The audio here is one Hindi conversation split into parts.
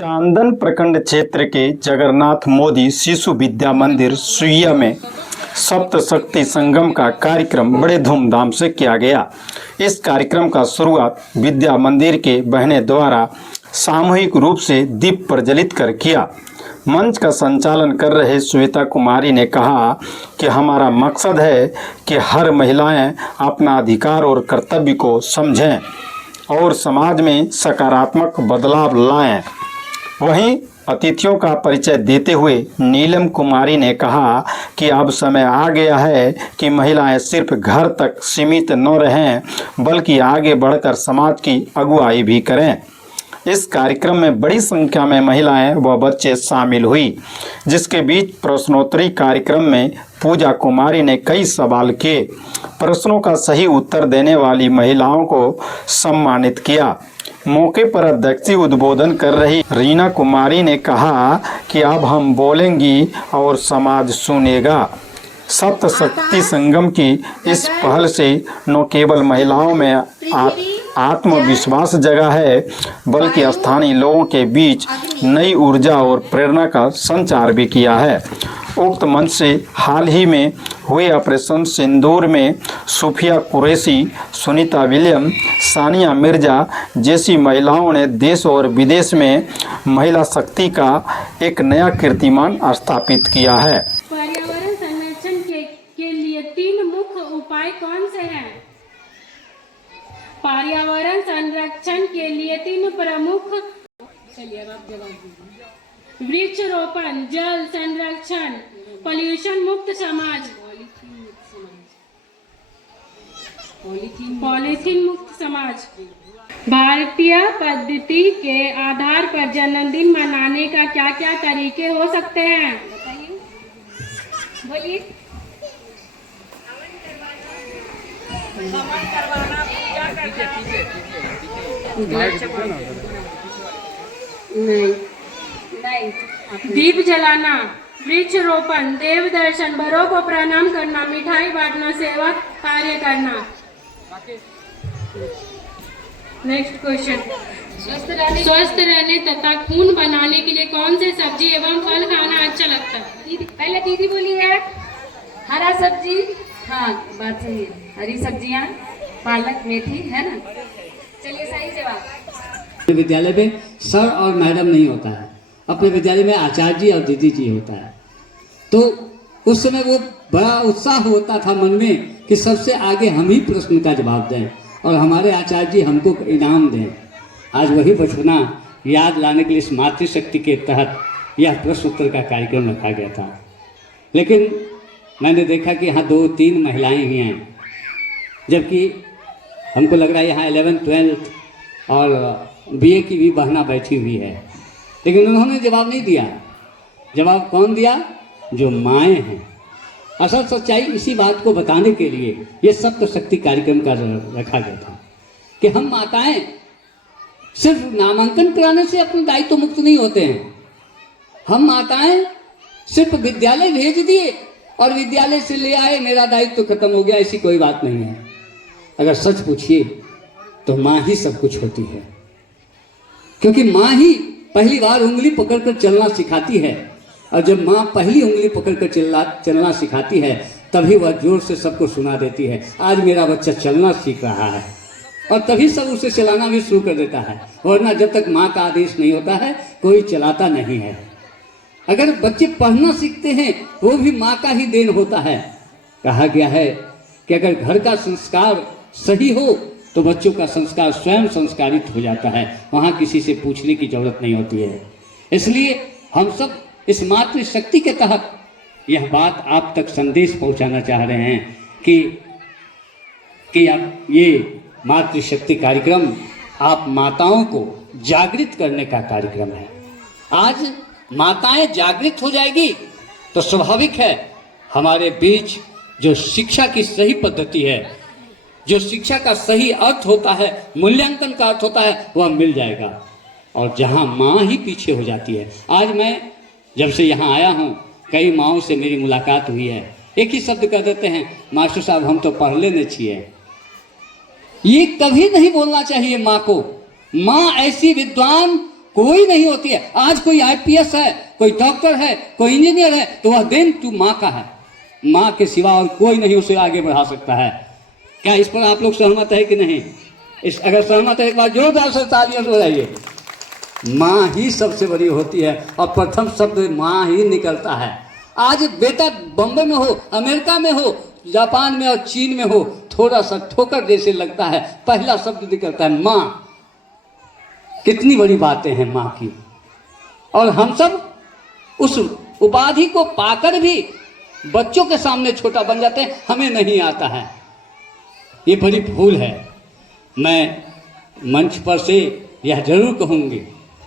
चांदन प्रखंड क्षेत्र के जगन्नाथ मोदी शिशु विद्या मंदिर सुइया में सप्त शक्ति संगम का कार्यक्रम बड़े धूमधाम से किया गया। इस कार्यक्रम का शुरुआत विद्या मंदिर के बहनें द्वारा सामूहिक रूप से दीप प्रज्वलित कर किया। मंच का संचालन कर रहे श्वेता कुमारी ने कहा कि हमारा मकसद है कि हर महिलाएं अपना अधिकार और कर्तव्य को समझें और समाज में सकारात्मक बदलाव लाएं। वहीं अतिथियों का परिचय देते हुए नीलम कुमारी ने कहा कि अब समय आ गया है कि महिलाएं सिर्फ घर तक सीमित न रहें बल्कि आगे बढ़कर समाज की अगुवाई भी करें। इस कार्यक्रम में बड़ी संख्या में महिलाएं व बच्चे शामिल हुई, जिसके बीच प्रश्नोत्तरी कार्यक्रम में पूजा कुमारी ने कई सवाल किए। प्रश्नों का सही उत्तर देने वाली महिलाओं को सम्मानित किया। मौके पर अध्यक्षीय उद्बोधन कर रही रीना कुमारी ने कहा कि अब हम बोलेंगी और समाज सुनेगा। सप्त शक्ति संगम की इस पहल से न केवल महिलाओं में आत्मविश्वास जगा है बल्कि स्थानीय लोगों के बीच नई ऊर्जा और प्रेरणा का संचार भी किया है। उक्त मंच से हाल ही में हुए ऑपरेशन सिंदूर में सूफिया कुरैशी, सुनीता विलियम, सानिया मिर्जा जैसी महिलाओं ने देश और विदेश में महिला शक्ति का एक नया कीर्तिमान स्थापित किया है। पर्यावरण संरक्षण के लिए 3 मुख्य उपाय कौन से हैं? पर्यावरण संरक्षण के लिए 3 प्रमुख वृक्षरोपण, जल संरक्षण, पॉल्यूशन मुक्त समाज, पॉलीथीन मुक्त समाज। भारतीय पद्धति के आधार पर जन्मदिन मनाने का क्या क्या तरीके हो सकते हैं? बोलिए। दीप जलाना, वृक्ष रोपण, देव दर्शन, बड़ों को प्रणाम करना, मिठाई बांटना, सेवा कार्य करना। नेक्स्ट क्वेश्चन, स्वस्थ रहने तथा खून बनाने के लिए कौन से सब्जी एवं फल खाना अच्छा लगता है? पहले दीदी बोली है हरा सब्जी। हाँ, बात सही है। हरी सब्जियाँ, पालक, मेथी, है ना। चलिए, सही जवाब। विद्यालय में सर और मैडम नहीं होता है, अपने विद्यालय में आचार्य जी और दीदी जी होता है। तो उस समय वो बड़ा उत्साह होता था मन में कि सबसे आगे हम ही प्रश्न का जवाब दें और हमारे आचार्य जी हमको इनाम दें। आज वही बचपना याद लाने के लिए इस मातृशक्ति के तहत यह प्रश्न उत्तर का कार्यक्रम रखा गया था। लेकिन मैंने देखा कि यहाँ 2-3 महिलाएं ही हैं, जबकि हमको लग रहा है यहाँ 11th 12th और BA की भी बहना बैठी हुई है, लेकिन उन्होंने जवाब नहीं दिया। जवाब कौन दिया? जो माएँ हैं। असल सच्चाई इसी बात को बताने के लिए ये सप्त शक्ति कार्यक्रम का रखा गया था कि हम माताएं सिर्फ नामांकन कराने से अपने दायित्व मुक्त नहीं होते हैं। हम माताएं सिर्फ विद्यालय भेज दिए और विद्यालय से ले आए, मेरा दायित्व खत्म हो गया, ऐसी कोई बात नहीं है। अगर सच पूछिए तो माँ ही सब कुछ होती है, क्योंकि माँ ही पहली बार उंगली पकड़कर चलना सिखाती है, और जब माँ पहली उंगली पकड़कर चलना सिखाती है तभी वह जोर से सबको सुना देती है, आज मेरा बच्चा चलना सीख रहा है, और तभी सब उसे चलाना भी शुरू कर देता है। वरना जब तक माँ का आदेश नहीं होता है कोई चलाता नहीं है। अगर बच्चे पढ़ना सीखते हैं वो भी माँ का ही देन होता है। कहा गया है कि अगर घर का संस्कार सही हो तो बच्चों का संस्कार स्वयं संस्कारित हो जाता है, वहाँ किसी से पूछने की जरूरत नहीं होती है। इसलिए हम सब इस मातृशक्ति के तहत यह बात आप तक संदेश पहुंचाना चाह रहे हैं कि अब ये मातृशक्ति कार्यक्रम आप माताओं को जागृत करने का कार्यक्रम है। आज माताएं जागृत हो जाएगी तो स्वाभाविक है हमारे बीच जो शिक्षा की सही पद्धति है, जो शिक्षा का सही अर्थ होता है, मूल्यांकन का अर्थ होता है, वह मिल जाएगा। और जहां माँ ही पीछे हो जाती है, आज मैं जब से यहाँ आया हूँ कई माँओं से मेरी मुलाकात हुई है, एक ही शब्द कह देते हैं, मास्टर साहब हम तो पढ़ लेने चाहिए। ये कभी नहीं बोलना चाहिए माँ को। माँ ऐसी विद्वान कोई नहीं होती है। आज कोई आईपीएस है, कोई डॉक्टर है, कोई इंजीनियर है, तो वह देन टू माँ का है। माँ के सिवा और कोई नहीं उसे आगे बढ़ा सकता है। क्या इस पर आप लोग सहमत है कि नहीं? इस अगर सहमत है एक बार जोरदार से तालियां बजाइए। माँ ही सबसे बड़ी होती है और प्रथम शब्द माँ ही निकलता है। आज बेटा बम्बई में हो, अमेरिका में हो, जापान में और चीन में हो, थोड़ा सा ठोकर जैसे लगता है, पहला शब्द निकलता है माँ। कितनी बड़ी बातें हैं माँ की। और हम सब उस उपाधि को पाकर भी बच्चों के सामने छोटा बन जाते हैं, हमें नहीं आता है। ये बड़ी भूल है। मैं मंच पर से यह जरूर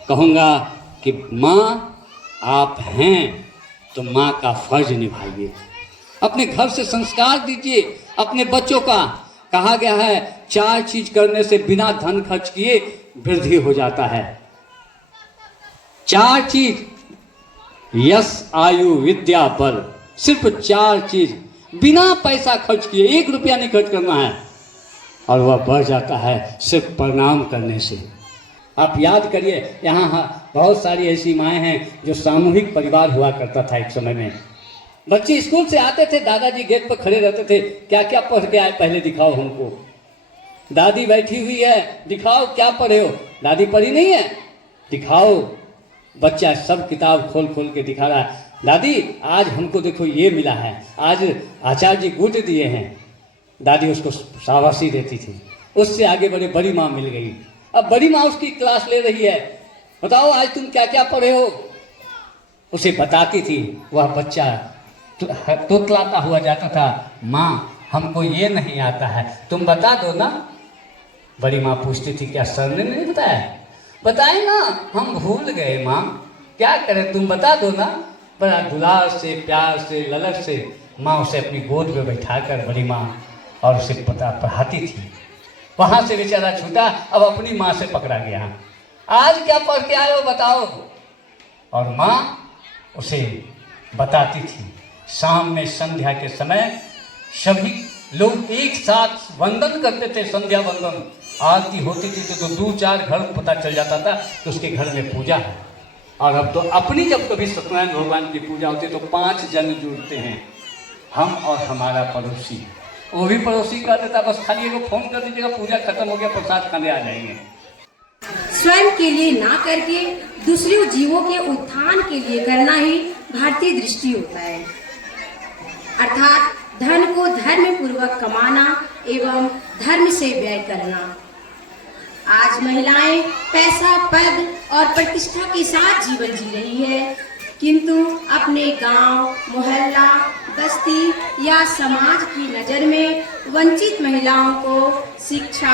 कहूँगा कि माँ आप हैं तो माँ का फर्ज निभाइए। अपने घर से संस्कार दीजिए अपने बच्चों का। कहा गया है 4 चीज करने से बिना धन खर्च किए वृद्धि हो जाता है। 4 चीज, यश, आयु, विद्या, बल, सिर्फ 4 चीज बिना पैसा खर्च किए, 1 रुपया नहीं खर्च करना है और वह बढ़ जाता है सिर्फ प्रणाम करने से। आप याद करिए, यहाँ बहुत सारी ऐसी माएँ हैं जो सामूहिक परिवार हुआ करता था एक समय में। बच्चे स्कूल से आते थे, दादाजी गेट पर खड़े रहते थे, क्या क्या पढ़ के आए पहले दिखाओ हमको। दादी बैठी हुई है, दिखाओ क्या पढ़े हो। दादी पढ़ी नहीं है, दिखाओ। बच्चा सब किताब खोल खोल के दिखा रहा है। दादी आज हमको देखो ये मिला है, आज आचार्य जी गुड दिए हैं। दादी उसको शाबाशी देती थी। उससे आगे बढ़े बड़ी माँ मिल गई। अब बड़ी माँ उसकी क्लास ले रही है, बताओ आज तुम क्या क्या पढ़े हो। उसे बताती थी, वह बच्चा तोतलाता हुआ जाता था, माँ हमको ये नहीं आता है, तुम बता दो ना। बड़ी माँ पूछती थी, क्या सर ने नहीं बताया? बताए ना, हम भूल गए माँ, क्या करें, तुम बता दो ना। बड़ा दुलार से, प्यार से, ललक से माँ उसे अपनी गोद में बैठाकर बड़ी माँ और उसे पढ़ाती थी। वहाँ से बेचारा छूटा, अब अपनी माँ से पकड़ा गया। आज क्या पढ़ के आए हो बताओ। और माँ उसे बताती थी। शाम में संध्या के समय सभी लोग एक साथ वंदन करते थे, संध्या वंदन। आरती होती थी तो 2-4 घर पता चल जाता था कि उसके घर में पूजा है। और अब तो अपनी जब कभी सत्यनारायण भगवान की पूजा होती है तो 5 जन जुड़ते हैं, हम और हमारा पड़ोसी। वो भी पड़ोसी कर देता, बस खाली एगो फोन कर दीजिएगा, पूजा खत्म हो गया, प्रसाद खाने आ जाएंगे। स्वयं के लिए ना करके दूसरे जीवों के उत्थान के लिए करना ही भारतीय दृष्टि होता है। अर्थात धन को धर्म पूर्वक कमाना एवं धर्म से व्यय करना। आज महिलाएं पैसा, पद और प्रतिष्ठा के साथ जीवन जी रही है, किंतु अपने गांव, मोहल्ला, बस्ती या समाज की नज़र में वंचित महिलाओं को शिक्षा,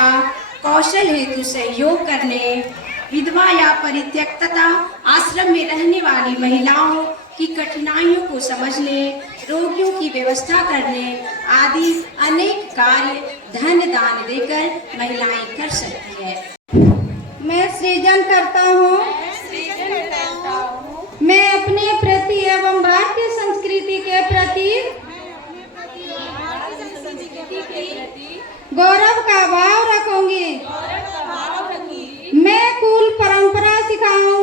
कौशल हेतु सहयोग करने, विधवा या परित्यक्तता आश्रम में रहने वाली महिलाओं की कठिनाइयों को समझने, रोगियों की व्यवस्था करने आदि अनेक कार्य धन दान देकर महिलाएं कर सकती है। मैं सृजन करता हूँ। मैं अपने प्रति एवं भारतीय संस्कृति के प्रति गौरव का भाव रखूंगी। मैं कुल परंपरा सिखाऊंगी।